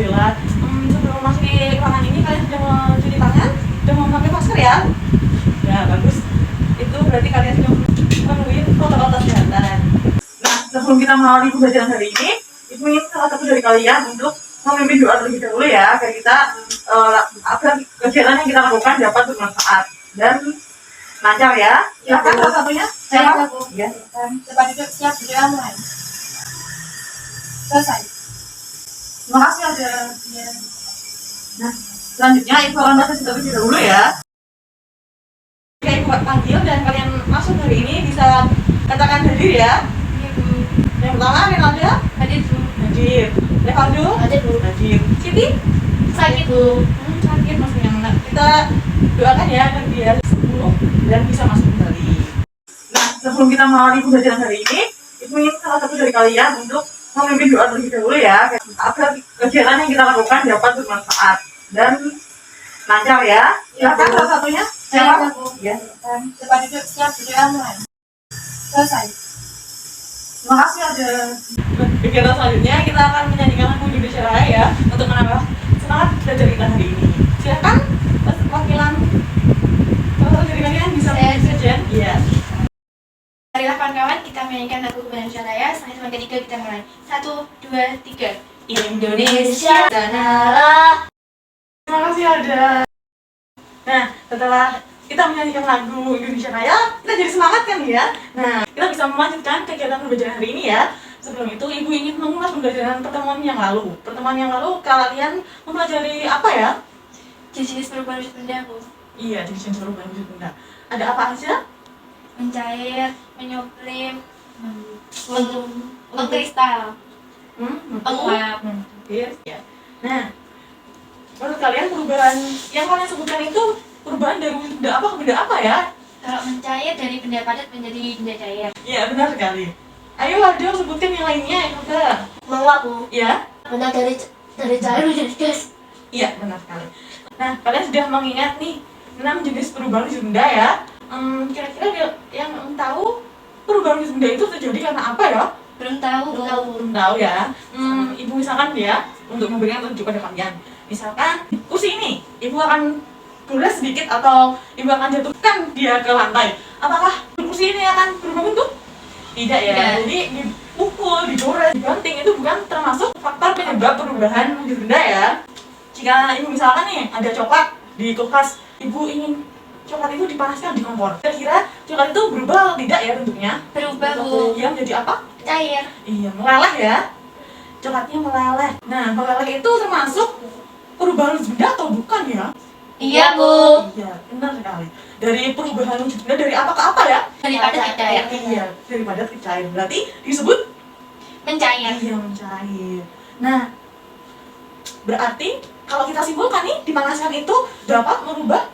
alhamdulillah. Sebelum memasuki ruangan ini kalian sudah mencuci tangan, sudah memakai masker ya? Ya bagus. Itu berarti kalian sudah memenuhi protokol kesehatan. Nah, sebelum kita mengawali pembelajaran hari ini, Ibu ingin salah satu dari kalian untuk memimpin doa terlebih dahulu ya, agar kita agar kegiatan yang kita lakukan dapat bermanfaat dan lancar ya. Silakan salah satunya. Saya Bu. Ya. Cepat duduk, siap berdoa mulai. Selesai. Terima kasih ada. Nah, selanjutnya Ibu akan baca terlebih dahulu ya. Jika Ibu panggil dan kalian masuk hari ini bisa katakan hadir ya. Iya Bu. Yang pertama Renalda. Hadir Bu. Hadir. Levaldo. Hadir Bu. Hadir. Siti. Sakit Bu. Sakit maksudnya. Nah, kita doakan ya agar dia sembuh dan bisa masuk kembali. Nah, sebelum kita mengawali pembelajaran hari ini, Ibu ingin salah satu dari kalian untuk memimpin doa terlebih dahulu ya, agar kegiatan yang kita lakukan dapat bermanfaat dan lancar ya. Silakan salah satunya. Saya Bu. Ya. Cepat duduk, siap berdoa mulai. Selesai. Terima kasih ada. Kegiatan selanjutnya kita akan menyanyikan lagu Indonesia Raya ya untuk menambah semangat belajar kita hari ini. Silakan wakilan salah satu dari kalian bisa Saya saja. Iya. Marilah kawan-kawan kita menyanyikan lagu Indonesia Raya. Selanjutnya ketiga kita mulai. 1, 2, 3. Indonesia tanahlah. Terima kasih ada. Nah, setelah kita menyanyikan lagu Indonesia Raya, kita jadi semangat kan ya. Nah, kita bisa melanjutkan kegiatan pembelajaran hari ini ya. Sebelum itu, Ibu ingin mengulas pembelajaran pertemuan yang lalu. Pertemuan yang lalu kalian mempelajari apa ya? Jenis perubahan wujud benda Bu. Iya, jenis perubahan wujud benda. Ada apa aja? Mencair, menyuplim, mengkristal, menguap. Ya. Nah, menurut kalian perubahan yang kalian sebutkan itu perubahan dari benda apa ke benda apa ya? Kalau mencair dari benda padat menjadi benda cair. Iya, benar sekali. Ayo Waldo sebutkan yang lainnya yang udah. Menguap Bu. Ya? Benda dari cair menjadi gas. Iya, benar sekali. Nah, kalian sudah mengingat nih 6 jenis perubahan wujud benda ya. Kira-kira yang tahu perubahan wujud benda itu terjadi karena apa ya? Belum tahu Bu. Belum tahu ya. Ibu misalkan ya, untuk memberikan petunjuk pada kalian. Misalkan kursi ini, Ibu akan gores sedikit atau Ibu akan jatuhkan dia ke lantai. Apakah kursi ini akan berubah bentuk? Tidak ya. Tidak. Jadi dipukul, digores, dibanting itu bukan termasuk faktor penyebab perubahan wujud benda ya. Jika Ibu misalkan nih ada coklat di kulkas, Ibu ingin coklat itu dipanaskan di kompor. Kira-kira coklat itu berubah atau tidak ya bentuknya? Berubah Bu. Iya, menjadi apa? Cair. Iya, meleleh ya. Coklatnya meleleh. Nah, meleleh itu termasuk perubahan wujud benda atau bukan ya? Iya Bu. Iya, benar sekali. Dari perubahan wujud benda dari apa ke apa ya? Dari padat ke cair. Iya, dari padat ke cair. Berarti disebut Mencair. iya, mencair. Nah, berarti kalau kita simpulkan nih, dipanaskan itu dapat merubah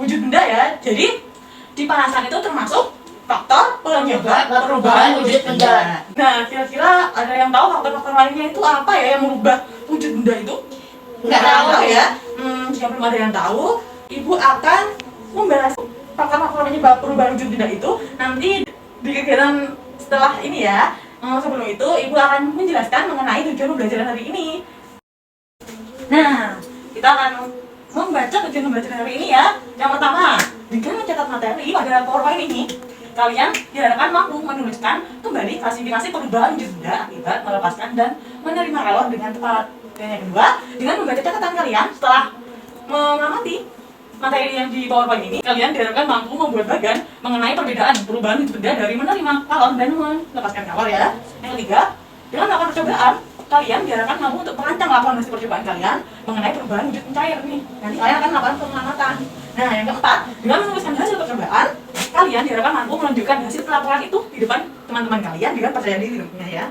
wujud benda ya. Jadi, dipanaskan itu termasuk faktor penyebab perubahan wujud benda. Nah, kira-kira ada yang tahu faktor-faktor lainnya itu apa ya yang merubah wujud benda itu? Nggak tahu ya. Jika belum ada yang tahu, Ibu akan membahas faktor-faktor penyebab perubahan wujud benda itu nanti di kegiatan setelah ini ya. Sebelum itu, Ibu akan menjelaskan mengenai tujuan pembelajaran hari ini. Nah, kita akan membaca tujuan pembelajaran hari ini ya. Yang pertama, dengan mencatat materi pada PowerPoint ini, kalian diharapkan mampu menuliskan kembali klasifikasi perubahan wujud benda akibat melepaskan dan menerima relon dengan tepat. Dan yang kedua, dengan membaca catatan kalian setelah mengamati materi yang di PowerPoint ini, kalian diharapkan mampu membuat bagan mengenai perbedaan perubahan wujud benda dari menerima kalor dan melepaskan kalor ya. Yang ketiga, dengan melakukan percobaan, kalian diharapkan mampu untuk merancang laporan hasil percobaan kalian mengenai perubahan wujud mencair nih. Nanti kalian akan melakukan pengamatan. Nah, yang keempat, dengan menuliskan hasil percobaan, kalian diharapkan mampu menunjukkan hasil pelaporan itu di depan teman-teman kalian dengan percaya diri tentunya ya.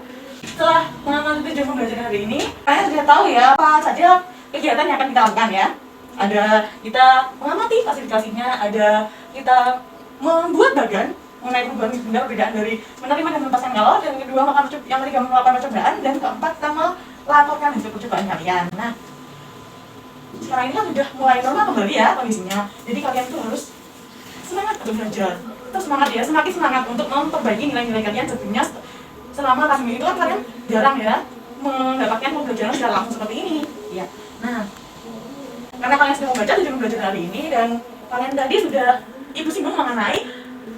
Setelah mengamati tujuan pembelajaran hari ini, kalian sudah tahu ya apa saja kegiatan yang akan kita lakukan ya. Ada kita mengamati klasifikasinya, ada kita membuat bagan mengenai perubahan wujud benda perbedaan dari menerima dan melepaskan kalor, dan kedua yang ketiga melakukan percobaan, dan keempat kita melaporkan hasil percobaan kalian. Nah, sekarang ini kan sudah mulai normal kembali ya kondisinya. Jadi kalian tuh harus semangat untuk belajar. Terus semangat ya, semakin semangat untuk memperbaiki nilai-nilai kalian sebelumnya. Selama kelas ini itu kan kalian jarang ya mendapatkan pembelajaran secara langsung seperti ini. Iya. Nah, karena kalian sudah membaca tujuan belajar hari ini dan kalian tadi sudah ibu singgung mengenai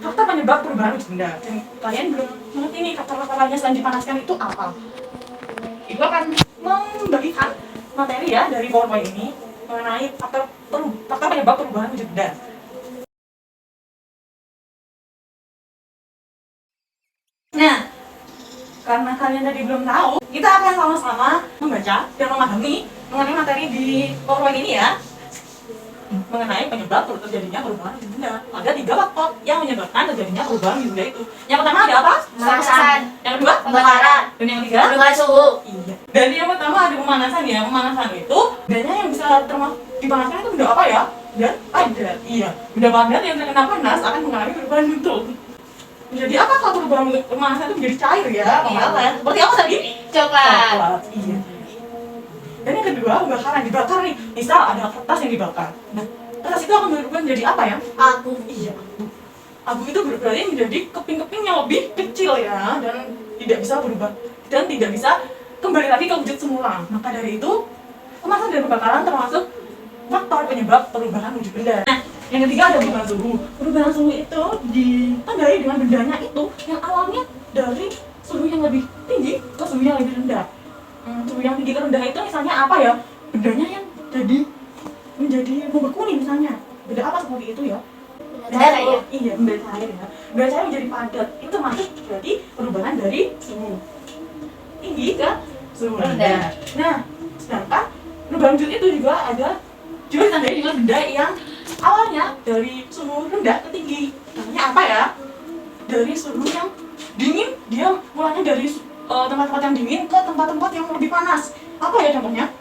faktor penyebab perubahan wujud benda dan kalian belum mengerti nih faktor-faktor lainnya selain dipanaskan itu apa. Ibu akan membagikan materi ya dari PowerPoint ini mengenai faktor penyebab perubahan wujud benda. Nah, karena kalian tadi belum tahu, kita akan sama-sama membaca dan memahami mengenai materi di PowerPoint ini ya, mengenai penyebab terjadinya perubahan wujud benda. Ada 3 faktor yang menyebabkan terjadinya perubahan wujud benda itu. Yang pertama ada apa? Pemanasan. Yang kedua? Pembakaran. Dan yang ketiga? Perubahan suhu. Iya. Dan yang pertama ada pemanasan ya. Pemanasan itu bendanya yang bisa termasuk dipanaskan itu benda apa ya? Dan padat. Iya. Benda padat yang terkena panas akan mengalami perubahan bentuk. Jadi apa kalau perubahan pemanasan itu menjadi cair ya? Pembakaran. Seperti apa tadi? Coklat. Iya. Dan yang kedua, pembakaran, dibakar nih. Misal ada kertas yang dibakar. Nah, kertas itu akan berubah menjadi apa ya? Abu. Iya, abu. Abu itu berarti menjadi keping-keping yang lebih kecil ya, dan tidak bisa berubah dan tidak bisa kembali lagi ke wujud semula. Maka dari itu, pemanasan dan pembakaran termasuk faktor penyebab perubahan wujud benda. Nah, yang ketiga ada perubahan suhu. Perubahan suhu itu ditandai dengan bendanya itu yang awalnya dari suhu yang lebih tinggi ke suhu yang lebih rendah. Suhu yang tinggi ke rendah itu misalnya apa ya? Bendanya yang menjadi membeku nih misalnya. Benda apa seperti itu ya? Benda cair. Iya, benda cair ya. Benda cair menjadi padat. Itu masuk berarti perubahan dari suhu tinggi ke suhu rendah. Nah, sedangkan perubahan wujud itu juga ditandai dengan benda yang awalnya dari suhu rendah ke tinggi. Namanya apa ya? Dari suhu yang dingin, dia mulanya dari tempat-tempat yang dingin ke tempat-tempat yang lebih panas. Apa ya contohnya?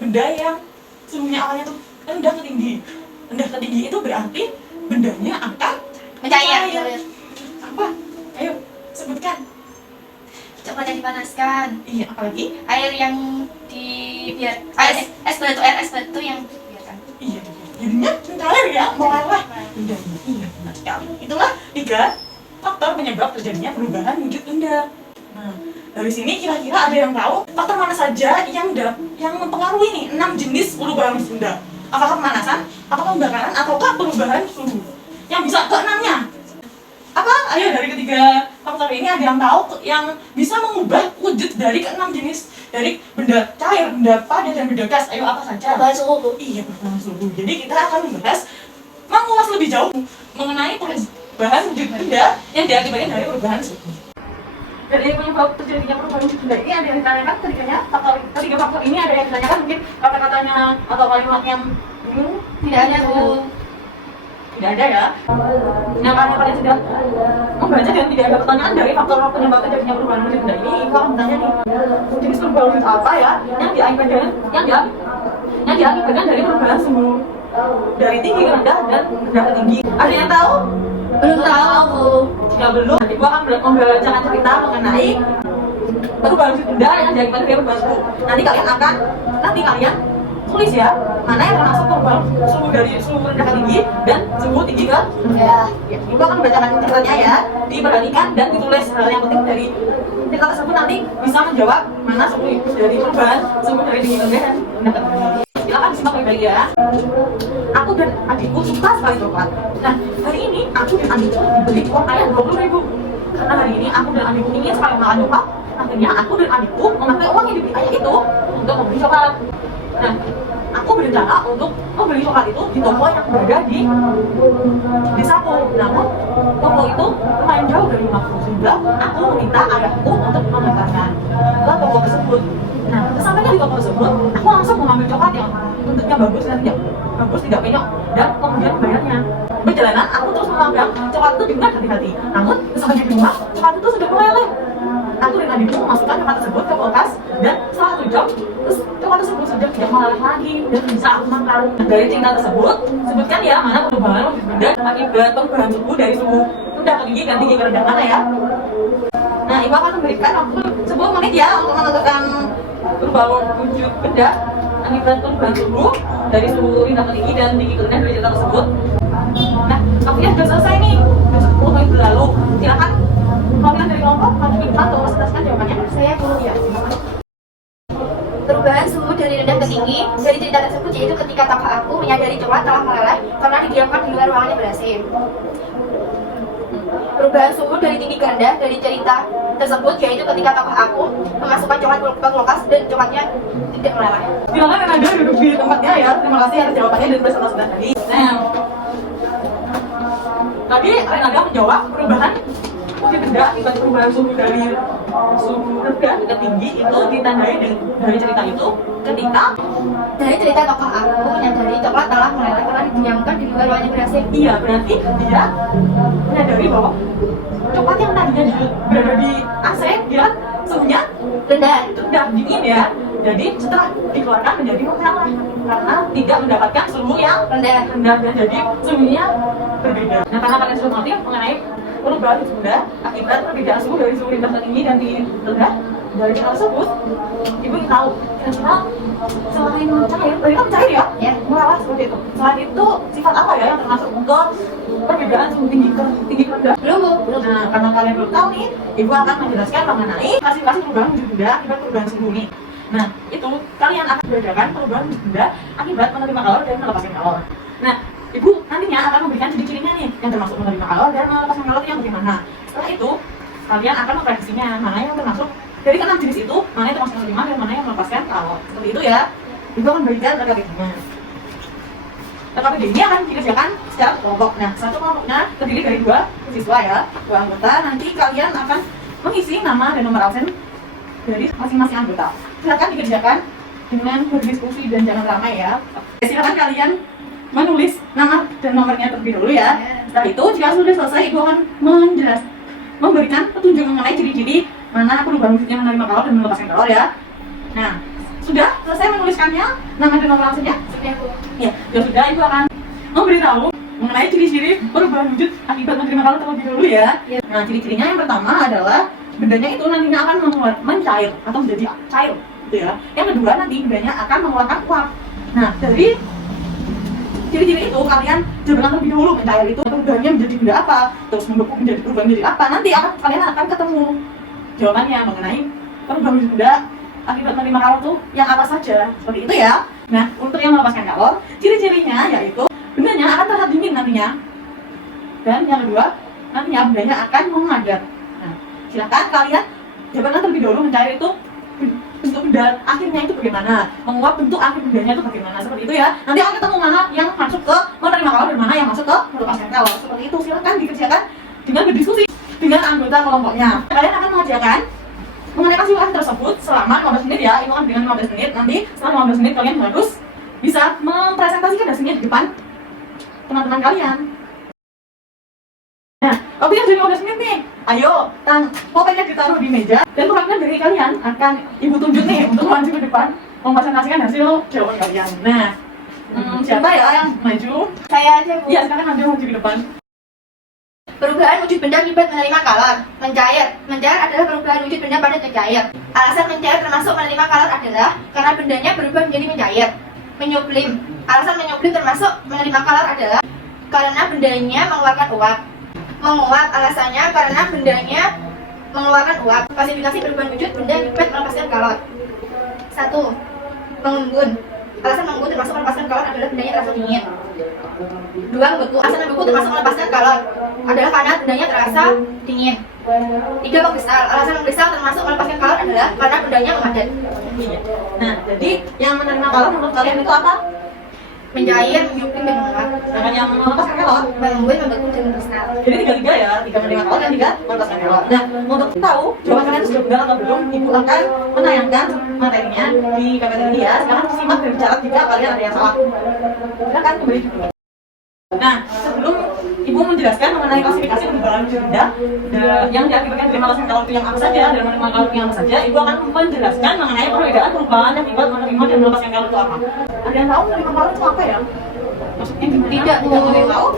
Benda yang suhunya awalnya tuh rendah ke tinggi. Rendah ke tinggi itu berarti bendanya akan Mencair. Apa? Ayo sebutkan. Coklat yang dipanaskan. Iya, apalagi? Air yang es batu yang dibiarkan. Iya, jadinya mencair ya, meleleh bendanya. Iya, benar sekali. Itulah 3 faktor penyebab terjadinya perubahan wujud benda. Nah, dari sini kira-kira ada yang tahu faktor mana saja yang mempengaruhi nih 6 jenis perubahan wujud benda? Apakah pemanasan, apakah pembakaran, ataukah perubahan suhu? Yang bisa ke-6-nya? Apa? Ayo dari ketiga faktor ini ada yang tahu yang bisa mengubah wujud dari ke-6 jenis, dari benda cair, benda padat, dan benda gas. Ayo apa saja? Perubahan suhu. Iya, perubahan suhu. Jadi kita akan mengulas lebih jauh mengenai perubahan wujud benda yang diakibatkan dari perubahan suhu. Dari penyebab terjadinya perubahan wujud benda ini ada yang ditanyakan ketiga faktor ini ada yang ditanyakan mungkin kata-katanya atau kalimatnya Tidak ada suhu. Tidak ada ya. Nah, karena kalian sudah membaca dan tidak ada pertanyaan dari faktor penyebab terjadinya perubahan wujud benda ini, aku akan bertanya nih, jenis perubahan wujud apa ya yang diakibatkan dari perubahan suhu dari tinggi ke rendah dan rendah ke tinggi. Ada yang tahu? Belum tahu. Jika belum, nanti gua akan membacakan cerita mengenai perubahan wujud benda yang diakibatkan dari perubahan suhu. Nanti kalian tulis ya, mana yang termasuk perubahan suhu dari suhu rendah ke tinggi dan suhu tinggi ke rendah. Ya, ibu akan membacakan ceritanya ya, diperhatikan dan ditulis hal yang penting dari cerita tersebut nanti bisa menjawab mana suhu dari perubahan suhu dari tinggi ke rendah dan rendah ke tinggi. Silakan disimak baik-baik ya. Aku dan adikku suka sekali coklat. Nah, hari ini aku dan adikku diberi uang ayah 20.000. Karena hari ini aku dan adikku ingin sekali makan coklat. Akhirnya aku dan adikku memakai uang yang diberi ayah itu untuk membeli coklat. Nah, aku berencana untuk membeli coklat itu di toko yang berada di desaku. Namun, toko itu lumayan jauh dari rumahku sehingga aku meminta ayahku untuk mengantarkan ke toko tersebut. Nah, kesampainya di toko tersebut, aku langsung mengambil coklat yang bentuknya bagus dan tidak penyok dan kemudian membayarnya. Perjalanan, aku terus memegang coklat itu dengan hati-hati. Namun, kesampainya di rumah, coklat itu sudah meleleh. Aku dan adikku memasukkan coklat tersebut ke kulkas dan setelah 1 jam, terus coklat tersebut sudah tidak meleleh lagi dan bisa aku makan. Dari cerita tersebut, sebutkan ya mana perubahan wujud benda akibat perubahan suhu dari suhu rendah ke tinggi dan tinggi ke rendah mana ya. Nah, ibu akan memberikan waktu 10 menit ya untuk menentukan perubahan wujud benda akibat perubahan suhu dari suhu rendah ke tinggi dan tinggi ke rendah dari cerita tersebut. Nah, waktunya sudah selesai nih, sudah 10 menit berlalu. Silakan kalian dari kelompok maju ke depan untuk mempresentasikan jawabannya. Saya guru ya. Perubahan tertinggi dari cerita tersebut yaitu ketika tokoh aku menyadari coklat telah meleleh karena didiamkan di luar ruangannya ber-AC. Perubahan suhu dari tinggi ke rendah dari cerita tersebut yaitu ketika tokoh aku memasukkan coklat ke kulkas dan coklatnya tidak meleleh. Silakan Renaga duduk di tempatnya ya. Terima kasih atas jawabannya dan presentasi tadi. Nah, tadi Renaga menjawab perubahan mungkin benda akibat perubahan suhu dari suhu rendah ke tinggi itu ditandai dari cerita itu ketika Dari cerita tokoh aku menyadari coklat telah meleleh karena didiamkan di luar ruangannya ber-AC. iya berarti dia menyadari bahwa coklat yang tadinya berada di AC dia kan suhunya Rendah. rendah dingin ya. Jadi setelah dikeluarkan menjadi meleleh karena tidak mendapatkan suhu yang Rendah. rendah dan jadi suhunya berbeda. Nah karena kalian sudah mengerti mengenai perubahan suhu rendah akibat perbedaan suhu dari suhu rendah ke tinggi dan tinggi rendah dari hal tersebut, ibu ingin tahu kira-kira selain cair, tadi kan cair ya, Ya. meleleh seperti itu. Selain itu sifat apa ya yang termasuk ke perbedaan suhu tinggi ke rendah? Belum, Bu. Nah karena kalian belum tahu nih, ibu akan menjelaskan mengenai klasifikasi perubahan wujud benda akibat perubahan suhu nih. Nah itu kalian akan membedakan perubahan wujud benda akibat menerima kalor dan melepaskan kalor. Nah ibu nantinya akan memberikan ciri-cirinya nih yang termasuk menerima kalor dan melepaskan kalor yang bagaimana. Setelah itu kalian akan memprediksinya mana yang termasuk dari keenam jenis itu, mana yang termasuk menerima dan mana yang melepaskan kalor. Seperti itu ya. Ibu akan berikan RKPD-nya. RKPD ini akan dikerjakan secara kelompok. Nah, satu kelompoknya terdiri dari 2 siswa ya, 2 anggota. Nanti kalian akan mengisi nama dan nomor absen dari masing-masing anggota. Silakan dikerjakan dengan berdiskusi dan jangan ramai ya. Silakan kalian menulis nama dan nomornya terlebih dahulu ya. Setelah itu, jika sudah selesai, ibu akan memberikan petunjuk mengenai ciri-ciri mana perubahan wujudnya menerima kalor dan melepaskan kalor ya. Nah, sudah selesai menuliskannya nama dan nomor absennya? Sudah, Bu. Ya, sudah ibu akan memberitahu mengenai ciri-ciri perubahan wujud akibat menerima kalor terlebih dahulu ya. Ya. Nah, ciri-cirinya yang pertama adalah bendanya itu nantinya akan mencair atau menjadi cair, gitu ya. Yang kedua nanti bendanya akan mengeluarkan uap. Nah, dari ciri-ciri itu kalian jabarkan terlebih dahulu mencair itu perubahannya menjadi benda apa, terus membeku menjadi perubahan menjadi apa. Nanti kalian akan ketemu jawabannya mengenai perubahan wujud benda akibat menerima kalor itu yang apa saja, seperti itu ya. Nah, untuk yang melepaskan kalor, ciri-cirinya yaitu bendanya akan terlihat dingin nantinya. Dan yang kedua, nantinya bendanya akan memadat. Nah, silakan kalian jabarkan terlebih dahulu mencair itu bentuk benda akhirnya itu bagaimana, menguap bentuk akhir bendanya itu bagaimana, seperti itu ya. Nanti akan ketemu mana yang masuk ke menerima kalor dan mana yang masuk ke melepaskan kalor, seperti itu. Silakan dikerjakan dengan berdiskusi dengan anggota kelompoknya. Kalian akan mengerjakan mengenai klasifikasi tersebut selama 15 menit ya. Itu kan dengan 15 menit. Nanti setelah 15 menit kalian harus bisa mempresentasikan hasilnya di depan teman-teman kalian. Nah, waktunya sudah 15 menit nih. Ayo, pulpennya ditaruh di meja dan perwakilan dari kalian akan ibu tunjuk nih untuk maju ke depan mempresentasikan hasil jawaban kalian. Nah, siapa ya yang maju? Saya aja, Bu. Iya, silakan maju ke depan. Perubahan wujud benda akibat menerima kalor. Mencair. Mencair adalah perubahan wujud benda pada mencair. Alasan mencair termasuk menerima kalor adalah karena bendanya berubah menjadi mencair. Menyublim. Alasan menyublim termasuk menerima kalor adalah karena bendanya mengeluarkan uap. Menguap alasannya karena bendanya mengeluarkan uap. Klasifikasi perubahan wujud benda akibat melepaskan kalor. 1. Mengembun. Alasan mengembun termasuk melepaskan kalor adalah bendanya terasa dingin. 2. Membeku. Alasan membeku termasuk melepaskan kalor adalah karena bendanya terasa dingin. 3. Mengkristal. Alasan mengkristal termasuk melepaskan kalor adalah karena bendanya memadat. Nah, jadi yang menerima kalor menurut kalian itu apa? Mencair, menyublim, dan menguap. Sedangkan yang melepaskan kalor? Mengembun, membeku, dan mengkristal. Jadi 3 ya, 3 menerima kalor dan 3 melepaskan kalor. Nah, untuk tahu jawaban kalian sudah benar atau belum, ibu akan menayangkan materinya di PPT ini ya. Sekarang simak dan bicara jika kalian ada yang salah. Silakan kembali dulu. Nah, sebelum ibu menjelaskan mengenai klasifikasi perubahan wujud benda yang diakibatkan dari melepaskan kalor itu yang apa saja dan menerima kalor itu yang apa saja, ibu akan menjelaskan mengenai perbedaan perubahan yang akibat menerima dan melepaskan kalor itu apa. Ada yang tahu menerima kalor itu apa ya? Maksudnya gimana? Tidak, Tidak ada yang tahu.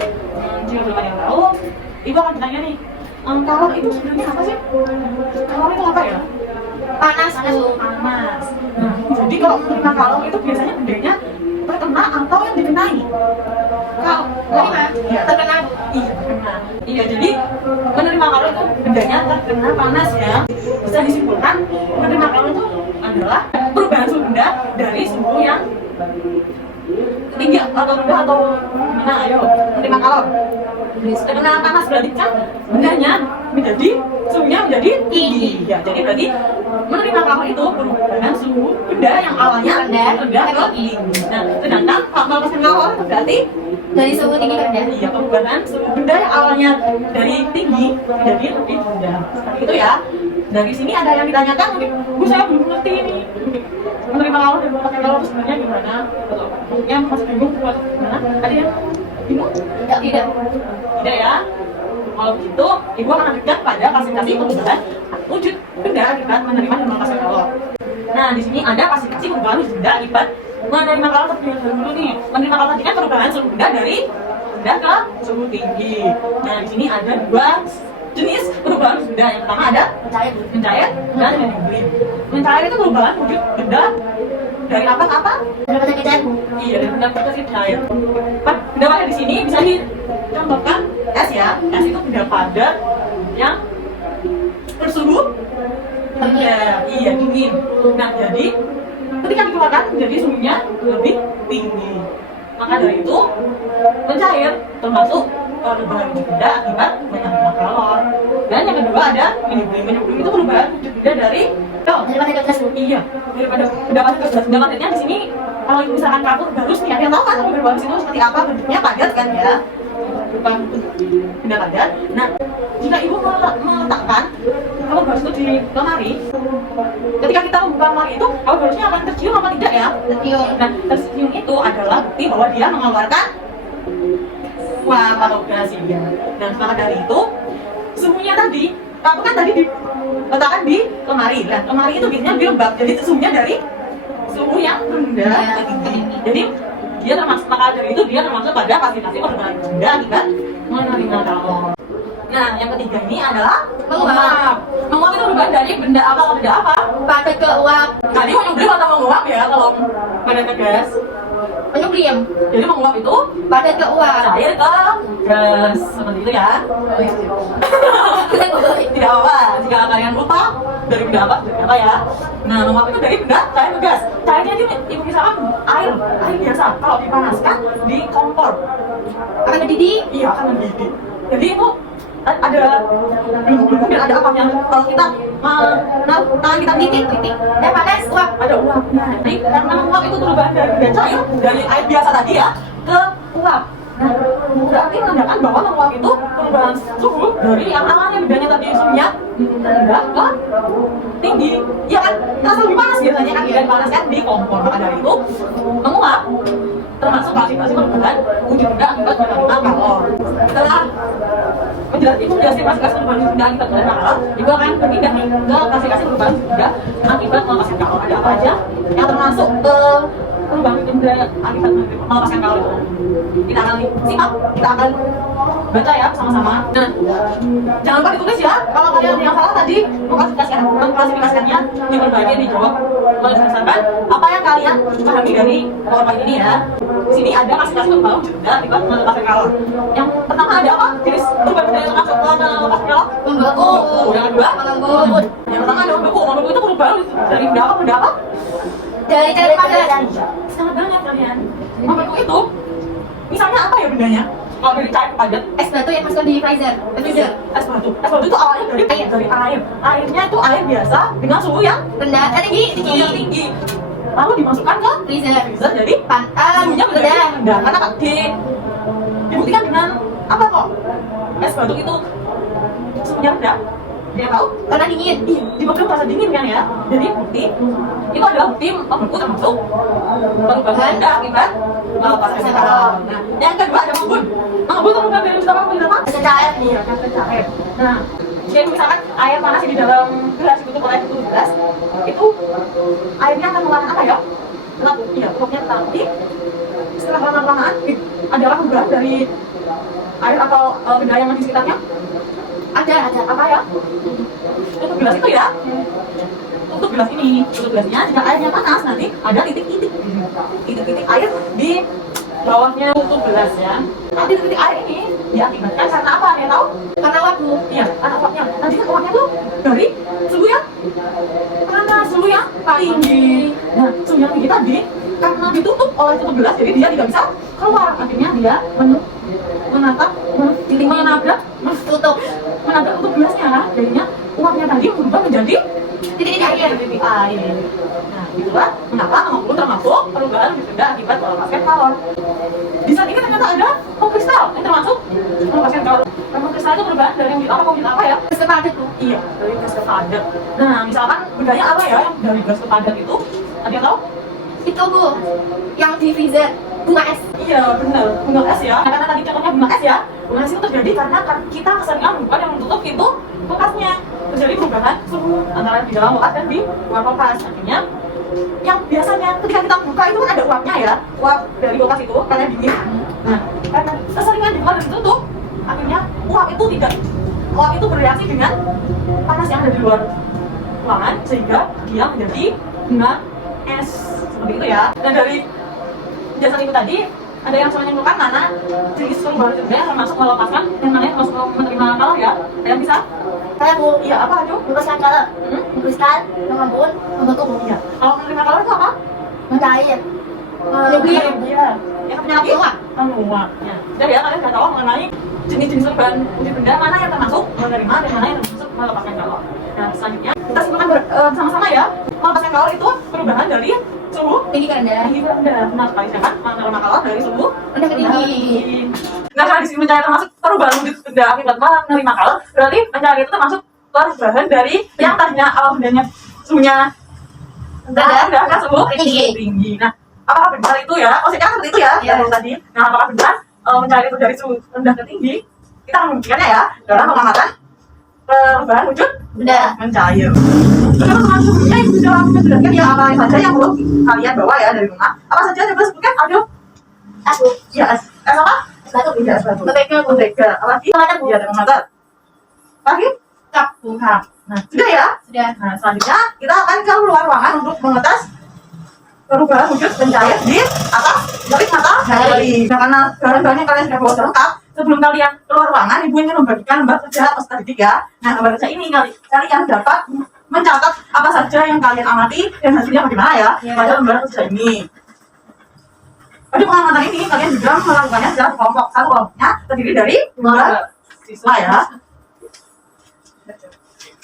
Jika belum ada yang tahu, ibu akan bertanya nih, kalor itu sebenarnya apa sih? Kalor itu apa ya? Panas, Bu. Panas. Nah, jadi kalau menerima kalor itu biasanya bendanya terkena atau yang dikenai? Kalau Terkena, terkena, Bu. Iya, terkena. Iya, jadi menerima kalor itu bendanya terkena panas ya. Bisa disimpulkan menerima kalor itu adalah perubahan suhu benda berpindah dari suhu yang tinggi atau rendah atau gimana, ayo menerima kalor. Karena panas berarti kan bendanya menjadi suhunya menjadi tinggi ya, jadi berarti menerima kalor itu perubahan suhu benda yang awalnya rendah ke tinggi. Nah, sedangkan kalau melepaskan kalor berarti Dari suhu tinggi ke rendah. iya, perubahan suhu benda yang awalnya dari tinggi menjadi lebih rendah. Seperti itu ya. Dari sini ada yang ditanyakan mungkin, Bu saya belum ngerti ini menerima kalor dan melepaskan kalor sebenarnya gimana? Maksudnya masih bingung buat gimana? Ada yang bingung? Tidak. Tidak ya. Kalau begitu, ibu akan lanjutkan pada klasifikasi perubahan wujud benda akibat menerima dan melepaskan kalor. Nah, di sini ada klasifikasi perubahan wujud benda akibat menerima kalor. Tapi dulu nih, menerima kalor tadi kan perubahan suhu benda dari rendah ke suhu tinggi. Nah, di sini ada dua jenis perubahan wujud benda. Yang pertama ada mencair dan menyelim. Mencair itu perubahan wujud benda dari apa ke apa? Mendapatkan kecair. Iya, dari benda ke cair. Benda padat di sini bisa dicontohkan es ya. Es itu benda padat yang bersuhu rendah, iya dingin. Nah, jadi ketika dikeluarkan jadi suhunya lebih tinggi. Maka dari itu mencair termasuk perubahan wujud benda akibat menerima kalor. Dan yang kedua ada menyublim. Menyublim itu perubahan wujud benda dari Daripada gas. iya, daripada benda padat ke gas. Benda padatnya di sini kalau misalkan kapur bagus nih, ada yang tahu kan benda bagus itu seperti apa bentuknya, padat kan ya, bukan benda padat. Nah, jika ibu meletakkan kapur bagus itu di lemari, ketika kita membuka lemari itu kapur bagusnya akan tercium apa tidak ya? Tercium. Nah, tercium itu adalah bukti bahwa dia mengeluarkan uap atau gas ya. Dan maka dari itu suhunya tadi, kapur kan tadi diletakkan di lemari. Nah, lemari itu biasanya lebih lembab, jadi suhunya dari suhu yang rendah ke tinggi. Jadi dia termasuk, maka dari itu dia termasuk pada klasifikasi perubahan benda akibat menerima kalor. Nah, yang ketiga ini adalah menguap. Menguap itu perubahan dari benda apa ke benda apa? Padat ke uap. Tadi menyublim atau menguap ya kalau pada ke gas. Menyublim. Jadi menguap itu Padat ke uap. cair ke gas, seperti itu ya. Tidak apa, jika kalian lupa dari benda apa ya. Nah, menguap itu dari benda cair ke gas. Cairnya itu ibu misalkan air biasa. Kalau dipanaskan di kompor, Akan mendidih. iya akan mendidih. Jadi itu ada belum ada apa yang kalau kita tangan kita titik Panas uap. ada uapnya. Jadi karena uap itu perubahan dari benda cair dari air biasa tadi ya ke uap. Nah, berarti menandakan bahwa menguap itu perubahan suhu dari yang awalnya bedanya tadi suhunya rendah ke tinggi. Ya kan, terasa lebih panas biasanya kan, dan panas kan di kompor. Maka dari itu menguap termasuk klasifikasi perubahan wujud benda akibat menerima kalor. Setelah menjelaskan klasifikasi perubahan wujud benda akibat menerima kalor, ibu akan berpindah nih ke klasifikasi perubahan wujud benda akibat melepaskan kalor. Ada apa aja yang termasuk ke perubahan wujud benda akibat melepaskan kalor itu? Kita akan simak, kita akan baca ya sama-sama. Nah, jangan lupa ditulis ya. Kalau kalian yang salah tadi mengklasifikasikannya diperbagi, dijawab berdasarkan apa yang kalian pahami dari PowerPoint ini ya. Di sini ada klasifikasi perubahan wujud benda akibat melepaskan kalor. Yang pertama ada apa? Jenis perubahan benda yang termasuk ke melepaskan kalor? Membeku. Yang kedua? Mengembun. Yang pertama ada membeku. Membeku itu perubahan dari benda apa? Benda apa? Dari cair padat. Sangat banyak kalian. Membeku itu misalnya apa ya bendanya? Kalau dari cair padat, Es batu yang masuk di freezer. Freezer. es batu. Es batu itu awalnya dari air. Airnya itu air biasa dengan suhu yang Rendah. Tinggi. suhu yang tinggi. Lalu dimasukkan ke Freezer. freezer, jadi suhunya menjadi Rendah. rendah. Karena dibuktikan dengan apa kok? Es batu itu suhunya rendah. Dia tahu? Karena dingin. Iya, dibuktikan merasa dingin kan ya. Jadi bukti itu adalah bukti membeku termasuk perubahan benda akibat melepaskan kalor. Nah, yang kedua ada mengembun. Mengembun itu perubahan dari apa? Mesin cair. Iya, kan cair. Nah, jadi misalkan air panas di dalam gelas ditutup oleh gelas, itu airnya akan mengeluarkan apa ya? Iya, uapnya nanti setelah lama-lamaan adalah perubahan dari air atau benda yang di sekitarnya. Ada. Apa ya? Tutup gelas itu ya. Tutup gelas ini, tutup gelasnya. Jika airnya panas nanti ada titik-titik air di bawahnya tutup gelas ya. Nanti titik air ini diakibatkan karena apa? Ada yang tahu? Karena uap. Iya, karena uapnya. Nanti kan uapnya tuh dari suhu yang panas, suhu yang tinggi. Nah, suhu yang tinggi tadi karena ditutup oleh tutup gelas, jadi dia tidak bisa keluar. Akhirnya dia menabrak tutup gelasnya. Jadinya uapnya tadi berubah menjadi titik air. Nah, itulah mengapa 60 termasuk perubahan wujud benda akibat melepaskan kalor. Di saat ini ternyata ada foam kristal yang termasuk melepaskan kalor. Foam kristal itu perubahan dari wujud apa ya? Gas padat tuh. Iya, dari gas ke padat. Nah, misalkan bendanya apa ya yang dari gas ke padat itu? Ada yang tahu? Itu Bu, yang di freezer, bunga es. Iya, benar. Bunga es ya. Karena tadi contohnya bunga es ya. Bunga es itu terjadi karena kita keseringan buka yang menutup pintu kulkasnya. Terjadi perubahan suhu antara di dalam kulkas dan di luar kulkas. Akhirnya yang biasanya ketika kita buka itu kan ada uapnya ya. Uap dari kulkas itu karena dingin. Nah, karena keseringan dibuka dan ditutup, akhirnya uap itu bereaksi dengan panas yang ada di luar ruangan sehingga dia menjadi bunga es seperti itu ya. Dan dari penjelasan itu tadi ada yang coba menyimpulkan mana jenis perubahan wujud benda yang termasuk melepaskan dan mana yang termasuk menerima kalor ya. Ada yang bisa? Saya Bu, Iya, apa aja? melepaskan kalor, kristal, mengembun, membentuk. Iya. Kalau menerima kalor itu apa? Mencair. Menyublim. Iya. Yang punya lagi? Menguap. Menguap. Ya. Jadi ya kalian sudah tahu mengenai jenis-jenis perubahan wujud benda mana yang termasuk menerima dan mana yang termasuk melepaskan kalor. Nah, selanjutnya kita simpulkan bersama-sama ya. Melepaskan kalor itu perubahan dari suhu Tinggi ke rendah. tinggi ke rendah. Benar sekali, sedangkan menerima kalor dari suhu Rendah ke tinggi. Nah, kalau di sini mencari termasuk perubahan wujud benda akibat menerima kalor, berarti mencari itu termasuk perubahan dari yang tadinya awal bendanya suhunya rendah kan suhu tinggi. Nah, apakah benar itu ya? Maksudnya seperti itu ya, dari tadi. Nah, apakah benar mencari itu dari suhu rendah ke tinggi? Kita akan membuktikannya ya dalam pengamatan perubahan wujud Benda. mencair. Teman-teman sebelumnya ibu sudah menjelaskan ya apa saja yang perlu kalian bawa ya dari rumah. Apa saja coba sebutkan? Aduh. Es Bu. Ya, es apa? Es batu. Iya, es batu. Mentega. Apa lagi? Termometer, Bu. Iya, termometer. Lagi? Kap Bu. Nah, sudah ya? Sudah. Nah, selanjutnya kita akan ke luar ruangan untuk mengetes perubahan wujud mencair di atas terik matahari. Nah, karena bahan-bahan yang kalian sudah bawa lengkap, sebelum kalian keluar ruangan, ibu ingin membagikan lembar kerja peserta didik ya. Nah, lembar kerja ini kalian dapat mencatat apa saja yang kalian amati dan hasilnya bagaimana ya pada lembar kerja ini. Pada pengamatan ini, kalian juga melakukannya secara kelompok. Satu kelompoknya terdiri dari 2 siswa ya.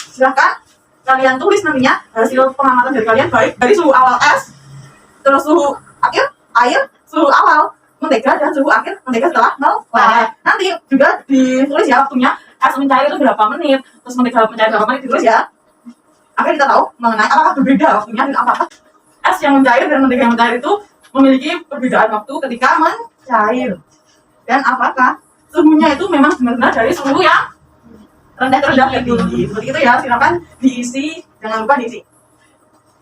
Silahkan kalian tulis nantinya hasil pengamatan dari kalian, baik dari suhu awal es, terus suhu akhir air, suhu awal mentega, dan suhu akhir mentega setelah melepas. Nanti juga ditulis ya waktunya es mencair itu berapa menit, terus mentega mencair berapa menit ditulis ya. Agar kita tahu mengenai apakah berbeda waktunya dan apakah es yang mencair dan mentega yang mencair itu memiliki perbedaan waktu ketika mencair, dan apakah suhunya itu memang benar-benar dari suhu yang rendah ke tinggi. Seperti itu ya, silakan diisi, jangan lupa diisi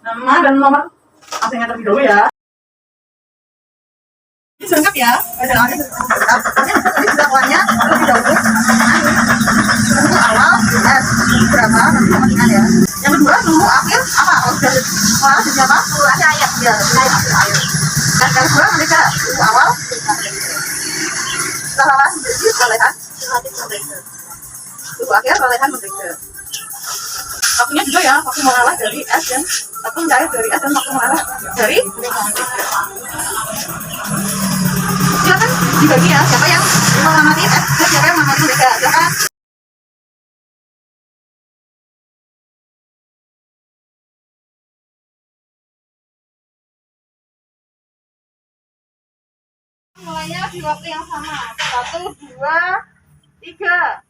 nama dan nomor absennya terlebih dahulu ya. Ini sudah lengkap ya, ada nanti sudah keluarnya terlebih dahulu. Suhu awal es berapa nanti sama ya. Yang kedua suhu akhir apa? Kalau sudah keluar jadi apa? Suhu akhir air ya, air. Dan yang kedua mereka suhu awal setelah menjadi perolehan suhu akhir perolehan mentega. Waktunya juga ya, waktu mengolah dari es dan waktu mencair dari es dan waktu mengolah dari mentega. Silakan dibagi ya, siapa yang mengamati es dan siapa yang mengamati mentega. Silakan. Mulainya di waktu yang sama. 1, 2, 3.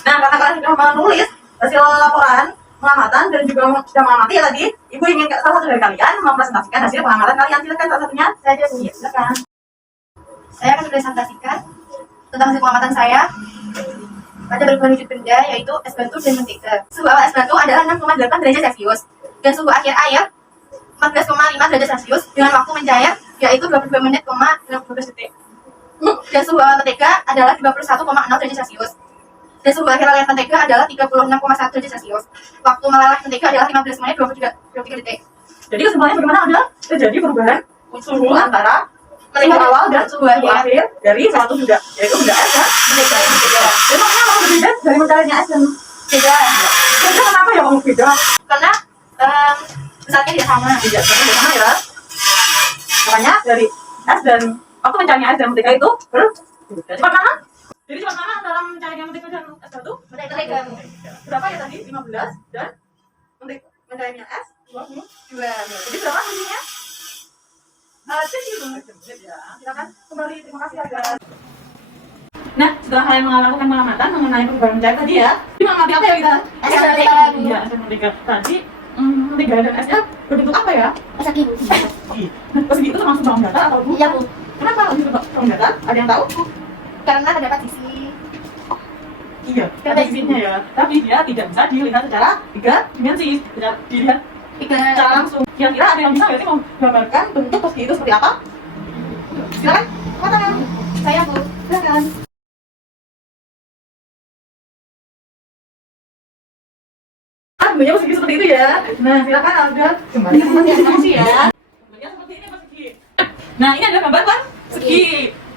Nah, karena kalian sudah menulis hasil laporan pengamatan dan juga sudah mengamati ya tadi, ibu ingin salah satu dari kalian mempresentasikan hasil pengamatan kalian. Silakan salah satunya. Saya aja Bu. Iya, silakan. Saya akan mempresentasikan tentang hasil pengamatan saya pada perubahan wujud benda, yaitu es batu dan mentega. Suhu awal es batu adalah 6,8 derajat Celcius dan suhu akhir air 14,5 derajat Celcius dengan waktu mencair yaitu 22 menit, 12 detik. Dan suhu awal mentega adalah 21,0 derajat Celcius. Dan suhu akhir layar mentega adalah 36,1 derajat Celcius. Waktu meleleh mentega adalah 15 menit 23 detik. Jadi kesimpulannya bagaimana? Ada terjadi perubahan suhu antara suhu awal dan suhu akhir dari suatu benda, yaitu benda es dan mentega yang berbeda. Memangnya mau berbeda dari mencairnya es dan Beda. beda kenapa ya mau beda? Karena besarnya tidak sama. Tidak sama ya. Makanya dari es dan waktu mencairnya es dan mentega itu berbeda. Cepat mana? Jadi cepat mana dalam mencairnya mentega dan es batu? Mentega. Berapa ya tadi? 15 dan mencairnya es 22. Jadi berapa hasilnya? Ya. Silakan kembali. Terima kasih ya guys. Nah, setelah kalian melakukan pengamatan mengenai perubahan mencair tadi ya, ini mengamati apa ya kita? Es dan mentega. Iya, es dan mentega. Tadi mentega dan esnya berbentuk apa ya? Persegi. Nah, persegi itu termasuk bahan datar atau bu? Iya bu. Kenapa harus disebut bahan datar? Ada yang tahu? Karena terdapat sisi. Iya, ada sisinya ya. Tapi dia tidak bisa dilihat secara 3 dimensi. Tidak dilihat secara langsung. Kira-kira ada yang bisa nggak sih menggambarkan bentuk persegi itu seperti apa? Silakan, katakan. Saya bu. Silakan. Bentuknya persegi seperti itu ya. Nah, silakan Alga kembali ke presentasi ya. Bentuknya seperti ini persegi. Nah, ini adalah gambar persegi.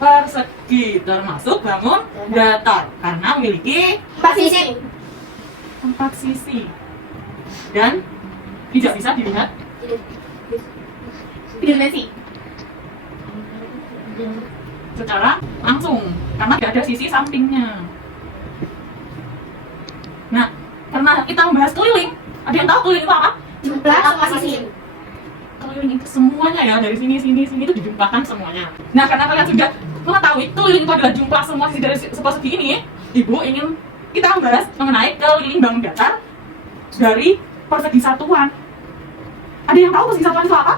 Persegi termasuk bangun datar karena memiliki 4 sisi. 4 sisi dan tidak bisa dilihat Dimensi. secara langsung karena tidak ada sisi sampingnya. Nah, karena kita membahas keliling, ada yang tahu keliling itu apa? Jumlah semua sisi. Keliling itu semuanya ya, dari sini itu dijumlahkan semuanya. Nah, karena kalian sudah mengetahui keliling itu adalah jumlah semua sisi dari persegi ini, Ibu ingin kita membahas mengenai keliling bangun datar dari persegi satuan. Ada yang tahu persegi satuan itu apa?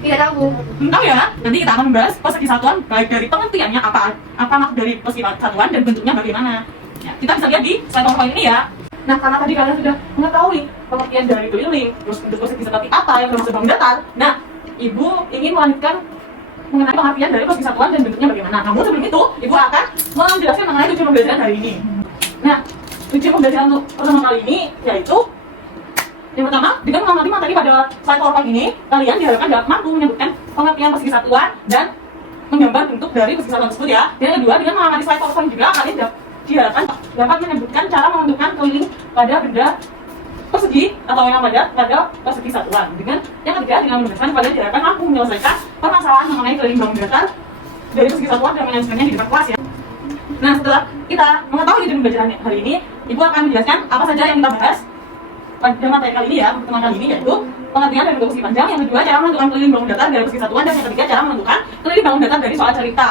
Tidak tahu bu. Belum tahu ya? Nanti kita akan membahas persegi satuan baik dari pengertiannya apa maksud dari persegi satuan dan bentuknya bagaimana. Ya, kita bisa lihat di slide PowerPoint ini ya. Nah, karena tadi kalian sudah mengetahui pengertian dari keliling, terus bentuk persegi seperti apa yang termasuk bangun datar. Nah, Ibu ingin melanjutkan mengenai pengertian dari persegi satuan dan bentuknya bagaimana. Namun sebelum itu, Ibu akan menjelaskan mengenai tujuan pembelajaran hari ini. Nah, tujuan pembelajaran untuk pertemuan kali ini yaitu yang pertama, dengan mengamati materi pada slide PowerPoint ini, kalian diharapkan dapat mampu menyebutkan pengertian persegi satuan dan menggambar bentuk dari persegi satuan tersebut ya. Dan yang kedua, dengan mengamati slide PowerPoint juga kalian diharapkan dapat menyebutkan cara menentukan keliling pada benda persegi atau yang pada persegi satuan. Dengan yang ketiga, dengan menjelaskan kalian diharapkan mampu menyelesaikan permasalahan mengenai keliling bangun datar dari persegi satuan dan menyelesaikannya di depan kelas ya. Nah, setelah kita mengetahui tujuan pembelajaran hari ini, Ibu akan menjelaskan apa saja yang kita bahas pada materi kali ini ya, pertemuan kali ini yaitu pengertian dari bentuk persegi panjang, yang kedua cara menentukan keliling bangun datar dari persegi satuan, dan yang ketiga cara menentukan keliling bangun datar dari soal cerita.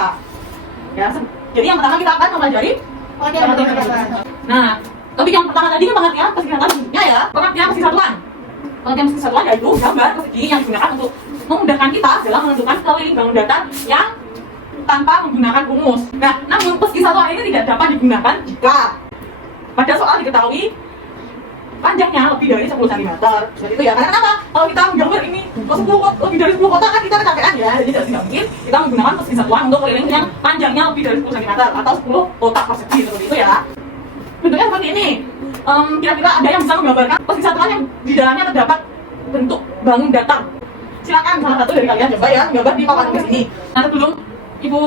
Ya, jadi yang pertama kita akan mempelajari pengertian persegi satuan. Nah, topik yang pertama tadi kan pengertian persegi satuan bentuknya ya, pengertian persegi satuan. Pengertian persegi satuan yaitu gambar persegi yang digunakan untuk memudahkan kita dalam menentukan keliling bangun datar yang tanpa menggunakan rumus. Nah, namun persegi satuan ini tidak dapat digunakan jika pada soal diketahui panjangnya lebih dari 10 cm. Seperti itu ya. Karena kenapa? Kalau kita menggambar ini lebih dari 10 kotak kan kita kecapean ya. Jadi tidak mungkin kita menggunakan persegi satuan untuk keliling yang panjangnya lebih dari 10 cm atau 10 kotak persegi seperti itu ya. Bentuknya seperti ini. Kira-kira ada yang bisa menggambarkan persegi satuan yang di dalamnya terdapat bentuk bangun datar? Silakan salah satu dari kalian coba ya menggambar di papan tulis ini. Nah, sebelum Ibu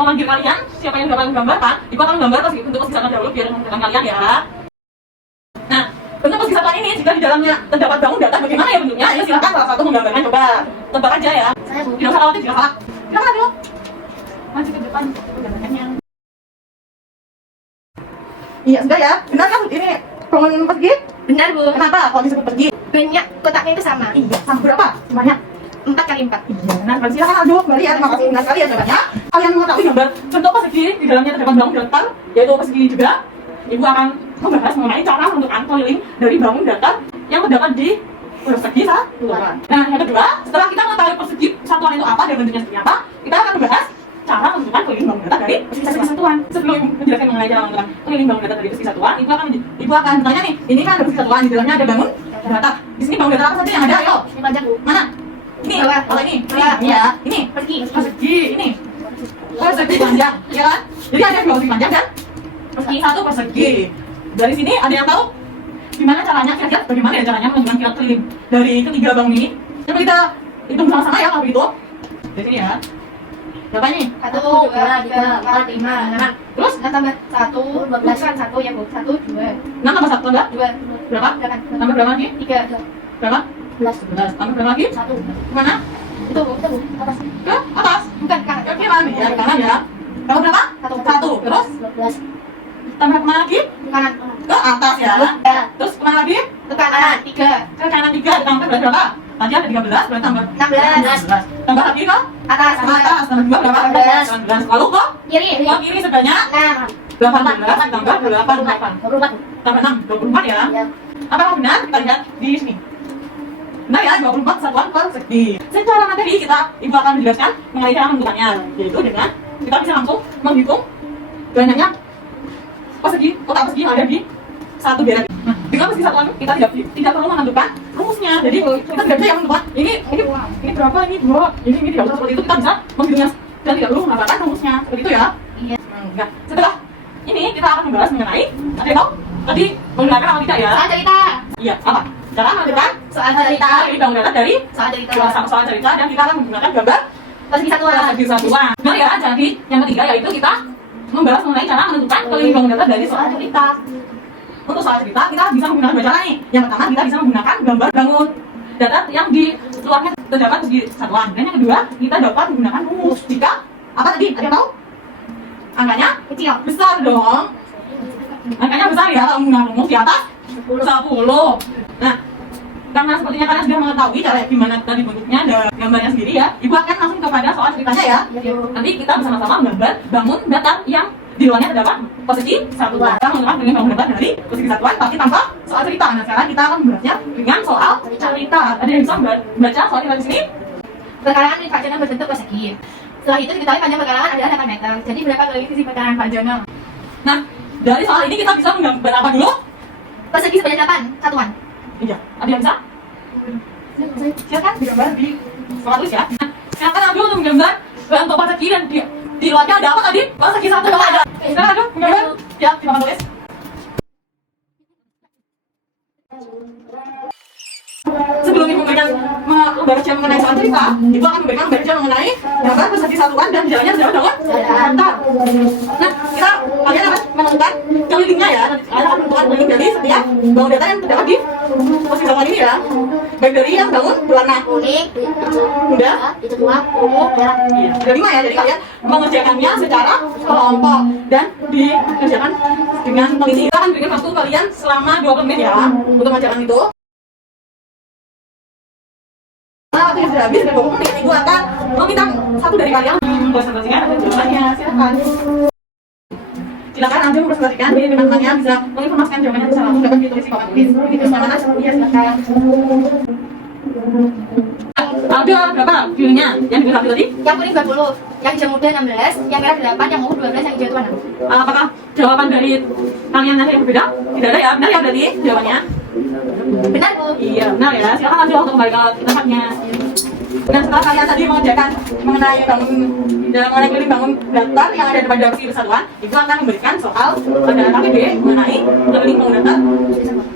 memanggil kalian, siapa yang dapat menggambarkan, Ibu akan menggambar bentuk persegi satuan dahulu biar memudahkan kalian ya. Nah, bentuk persegi satuan ini jika di dalamnya terdapat bangun datar bagaimana ya bentuknya? Ayo silakan salah satu menggambarkan, coba tebak aja ya. Saya bu. Tidak usah khawatir jika salah. Silakan aja. Maju ke depan menggambarkannya. Iya sudah ya. Benar kan ini bangun persegi? Benar bu. Kenapa kalau disebut persegi? Banyak kotaknya itu sama. Iya. Sama berapa? Semuanya? 4 kali 4. Iya. Nah, silakan Aldo kembali ya. Terima kasih benar sekali ya jawabannya. Kalian mengetahui gambar bentuk persegi di dalamnya terdapat bangun datar, yaitu persegi juga. Ibu akan membahas mengenai cara menentukan keliling dari bangun datar yang terdapat di persegi satuan. Nah, yang kedua, setelah kita mengetahui persegi satuan itu apa dan bentuknya seperti apa, kita akan membahas cara menentukan keliling bangun datar dari persegi satuan. Sebelum menjelaskan mengenai cara menentukan keliling bangun datar dari persegi satuan, ibu akan bertanya nih, ini kan ada persegi satuan, di dalamnya ada bangun datar. Di sini bangun datar apa saja yang ada? Ayo. Ini panjang bu. Mana? Ini. Bawah. Kalau ini. Bawah. Ini ya. Ini. Persegi. Persegi. Ini. persegi panjang, ya kan? Jadi ada dua persegi panjang dan satu persegi. Dari sini ada yang tahu gimana caranya, kira-kira bagaimana ya caranya menunjukkan kilat keliling dari ketiga bangun ini? Coba kita hitung sama-sama ya kalau begitu. Dari sini ya. Berapa nih? 1, 2, 3, 4, 5, 6. Terus? Nah, tambah 1, 12 kan 1 ya Bu. 1, 2. 6 tambah 1 tambah? 2. Berapa? 8. Tambah berapa lagi? 3. Berapa? 11. 11. Tambah berapa lagi? 1. Kemana? Itu Bu, atas. Ke atas? Bukan, kanan. Ke kanan ya, ke kanan ya. Tambah berapa? 1. 1. Terus? 12. Tambah kemana lagi? Kanan. Ke atas ya. Ya. Terus kemana lagi? Ke kanan. 3. Ke kanan 3. Ditambah berarti berapa? Tadi ada 13, berarti tambah 16. 16. Tambah lagi ke Atas. ke atas. Tambah 2 berapa? 19. 19. Lalu ke Kiri. kiri sebanyak 6. 18 tambah 8. 24. Tambah 6, 24 ya. Ya. Apakah benar? Kita lihat di sini. Benar ya, 24 satuan persegi. Secara materi kita Ibu akan menjelaskan mengenai cara menentukannya, yaitu dengan kita bisa langsung menghitung banyaknya persegi, kotak persegi yang ada di satu daerah. Nah, dengan persegi satuan kita tidak perlu menentukan rumusnya. Jadi kita tidak bisa yang menentukan ini berapa, ini 2, ini 3. Seperti itu kita bisa menghitungnya dan tidak perlu menambahkan rumusnya. Seperti itu ya. Iya. Nah, setelah ini kita akan membahas mengenai ada yang tahu tadi menggunakan apa tidak ya? Soal cerita. Iya, apa? Cara menentukan Soal cerita. dari bangun data dari Soal cerita. soal cerita dan kita akan menggunakan gambar Persegi satuan. persegi satuan. Nah ya, jadi yang ketiga yaitu kita membahas mengenai cara menentukan keliling bangun data dari soal cerita. Untuk soal cerita kita bisa menggunakan dua cara nih. Yang pertama kita bisa menggunakan gambar bangun data yang di luarnya terdapat persegi satuan. Dan yang kedua kita dapat menggunakan rumus. Jika apa tadi? Ada yang tahu? Angkanya Kecil. besar dong. Angkanya besar ya kalau menggunakan rumus di atas 10. Nah, karena sepertinya kalian sudah mengetahui cara gimana tadi bentuknya dan gambarnya sendiri ya, Ibu akan langsung kepada soal ceritanya ya. Nanti kita bersama-sama menggambar bangun datar yang di luarnya terdapat persegi satuan. Kita menggunakan dengan bangun datar dari persegi satuan tapi tanpa soal cerita. Nah, sekarang kita akan membahasnya dengan soal cerita. Ada yang bisa membaca soal cerita di sini? Perkarangan milik Pak Jono berbentuk persegi. Setelah itu diketahui panjang perkarangan adalah 8 meter. Jadi berapa kali sisi perkarangan Pak Jono? Nah, dari soal ini kita bisa menggambar apa dulu? Persegi sebanyak 8 satuan. Iya, ada yang bisa? Silakan digambar di soal tulis ya. Nah, silakan ambil untuk menggambar bentuk persegi dan di luarnya ada apa tadi? Persegi satu kalau ada. Silakan ambil menggambar. Ya, silakan tulis. Sebelum Ibu memberikan baca mengenai soal cerita, Ibu akan memberikan baca mengenai gambar persegi satuan dan jalannya berapa bangun? Datar. Nah, kalian akan menentukan kelilingnya ya. Kalian akan menentukan keliling dari setiap bangun datar yang terdapat di persegi satuan ini ya. Baik dari yang bangun berwarna Kuning, hijau, muda, hijau tua, ungu, merah. iya. Ada 5 ya, jadi kalian mengerjakannya secara kelompok dan dikerjakan dengan teliti. Kita akan berikan waktu kalian selama 20 menit ya untuk mengerjakan itu. Nah, waktu yang sudah habis, dan 20 menit, Ibu akan meminta satu dari kalian mempresentasikan jawabannya. Silakan. Silakan Anda mempresentasikan, jadi teman-temannya bisa menginformasikan jawabannya bisa langsung dapat ditulis di papan tulis. Begitu mana? Iya, silakan. Ada berapa filenya yang dibilang tadi? Yang kuning 20, yang hijau muda 16, yang merah 8, yang ungu 12, yang hijau tua 6. Apakah jawaban dari kalian ada yang berbeda? Tidak ada ya? Benar ya berarti jawabannya? Benar Bu? Iya, benar ya. Silakan lanjut untuk kembali ke tempatnya. Dan setelah kalian tadi mengerjakan mengenai keliling bangun datar yang ada pada persegi persatuan, Ibu akan memberikan soal pada KPD mengenai keliling bangun datar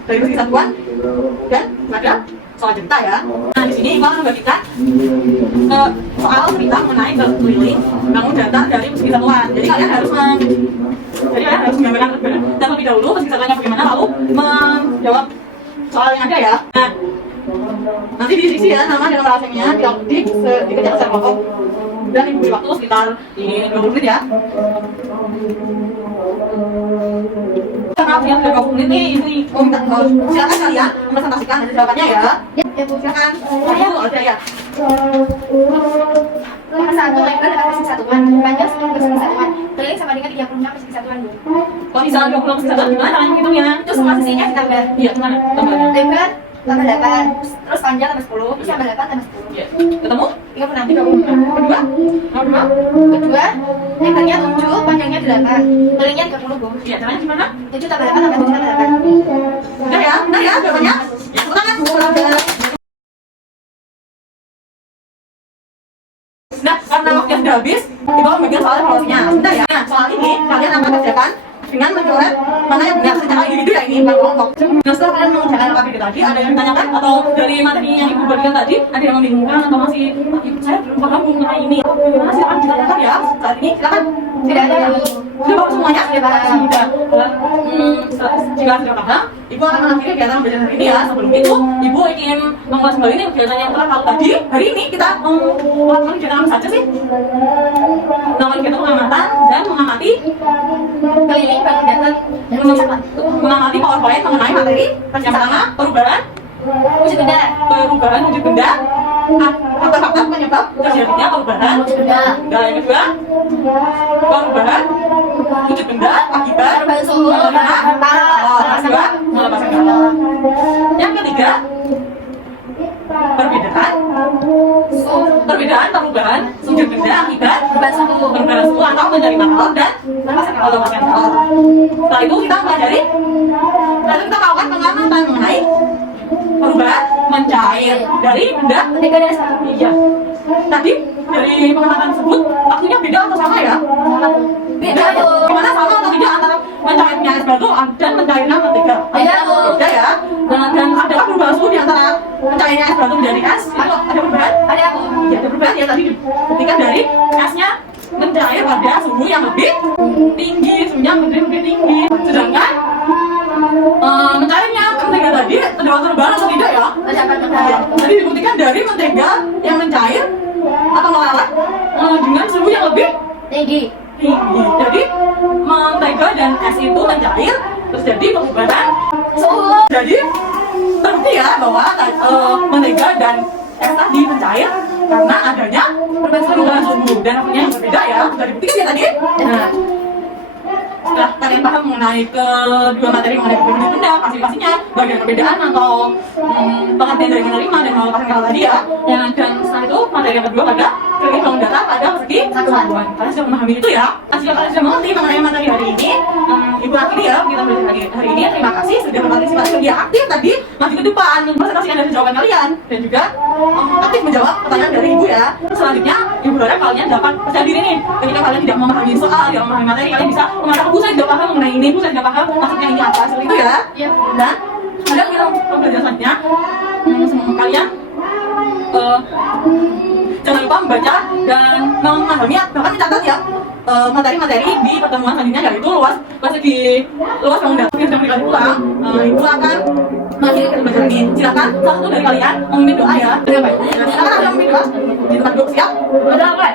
dari persegi satuan dan pada soal cerita ya. Nah, di sini Ibu akan membagikan soal cerita mengenai keliling bangun datar dari persegi satuan. Jadi kalian harus menggambarkan terlebih dahulu persegi satuannya bagaimana, lalu menjawab soal yang ada ya. Nah, nanti diisi ya nama dan nomor ASM-nya, dikejar secara kelompok dan Ibu beri waktu sekitar 20 menit ya. Maaf ya, sudah 20 menit nih Ibu silakan kalian mempresentasikan hasil jawabannya ya. Ya Bu, Silakan. Ibu ada ya. Nomor 1, lebar adalah persegi satuan, panjang 10 persegi satuan, keliling sama dengan 36 persegi satuan Bu. Kalau misalnya 20 persegi satuan gimana caranya menghitungnya? Itu semua sisinya ditambah. Iya, gimana tambahnya? Lebar tambah 8, terus panjang tambah 10, terus tambah 8 tambah 10. Iya. Ketemu? 36. Kedua? Kedua? Kedua, lebarnya 7, panjangnya 8, kelilingnya 30 Bu. Iya, caranya gimana? 7 tambah 8 tambah 7 tambah 8. Benar ya? Benar ya jawabannya? Ya, tepuk tangan. Nah, karena waktu yang sudah habis, ibu akan bagian soal evaluasinya. Sebentar ya. Nah, soal ini kalian akan kerjakan dengan mencoret mana yang benar secara individu ya, ini bukan kelompok. Nah, setelah kalian mengerjakan LKPD tadi, ada yang ditanyakan atau dari materi yang ibu berikan tadi ada yang membingungkan atau masih ibu saya belum paham mengenai ini? Gimana, silakan ditanyakan ya saat ini, silakan. Tidak ada Bu. Sudah paham semuanya? Sudah paham. Jika sudah paham, ibu akan mengakhiri kegiatan belajar hari ini ya. Sebelum itu, ibu ingin mengulas kembali nih kegiatan yang telah lalu tadi. Hari ini kita melakukan kegiatan apa saja sih? Melakukan kegiatan pengamatan dan mengamati Keliling bangun data mengamati PowerPoint mengenai materi yang pertama perubahan wujud benda. wujud benda, faktor-faktor penyebab terjadinya perubahan. Wujud benda. Dan yang kedua, perubahan wujud benda akibat Perubahan suhu. melepaskan galau. Yang ketiga, perbedaan perubahan wujud benda akibat perubahan suhu atau menerima kalor dan melepaskan kalor. Setelah itu kita pelajari, lalu kita melakukan pengamatan mengenai perubahan mencair dari benda. Ketiga dan satu. Iya. Tadi dari pengamatan tersebut waktunya beda atau sama ya? Beda Bu. Gimana, sama atau tidak antara mencairnya es batu dan mencairnya mentega? Beda Bu. Beda ya. Dan ada perubahan suhu di antara mencairnya es batu menjadi es? Itu ada perubahan? Ada Bu. Ya, ada perubahan ya tadi ketika dari esnya mencair pada suhu yang lebih tinggi, suhunya lebih tinggi. Sedangkan mencairnya mentega tadi terdapat perubahan atau tidak ya? Terdapat Ya, perubahan. jadi dibuktikan dari mentega yang mencair atau melarat dengan suhu yang lebih Tinggi. tinggi. Jadi mentega dan es itu mencair, terus jadi perubahan Suhu. Jadi terbukti ya bahwa mentega dan es tadi mencair karena adanya perubahan suhu dan waktunya yang berbeda ya. Sudah dibuktikan ya tadi. Nah, setelah kalian paham mengenai kedua materi mengenai perbedaan benda, pasti-pastinya bagian perbedaan atau pengertian dari menerima dan melepaskan kalau tadi ya. Dan setelah itu materi yang kedua pada kredit bangun data pada persegi satuan. Kalian sudah memahami itu ya. Jika kalian sudah mengerti mengenai materi hari ini, ibu akhiri ya kita belajar hari ini. Terima kasih sudah berpartisipasi dia aktif tadi. Masih ke depan presentasikan dari jawaban kalian dan juga aktif menjawab pertanyaan dari ibu ya. Selanjutnya ibu harap kalian dapat percaya diri nih. Ketika kalian tidak memahami soal, tidak memahami materi, kalian bisa mengatakan bu saya tidak paham mengenai ini, bu saya tidak paham maksudnya ini apa, seperti itu ya. Iya. Dan ada kita belajar selanjutnya semoga kalian jangan lupa membaca dan memahami bahkan mencatat ya materi-materi di pertemuan selanjutnya, yaitu luas bangun data yang sudah dikali ulang. Ibu akan mengakhiri pembelajaran ini. Silakan salah satu dari kalian memimpin doa ya. Silakan ada yang memimpin doa di tempat duduk, siap? Udah apa?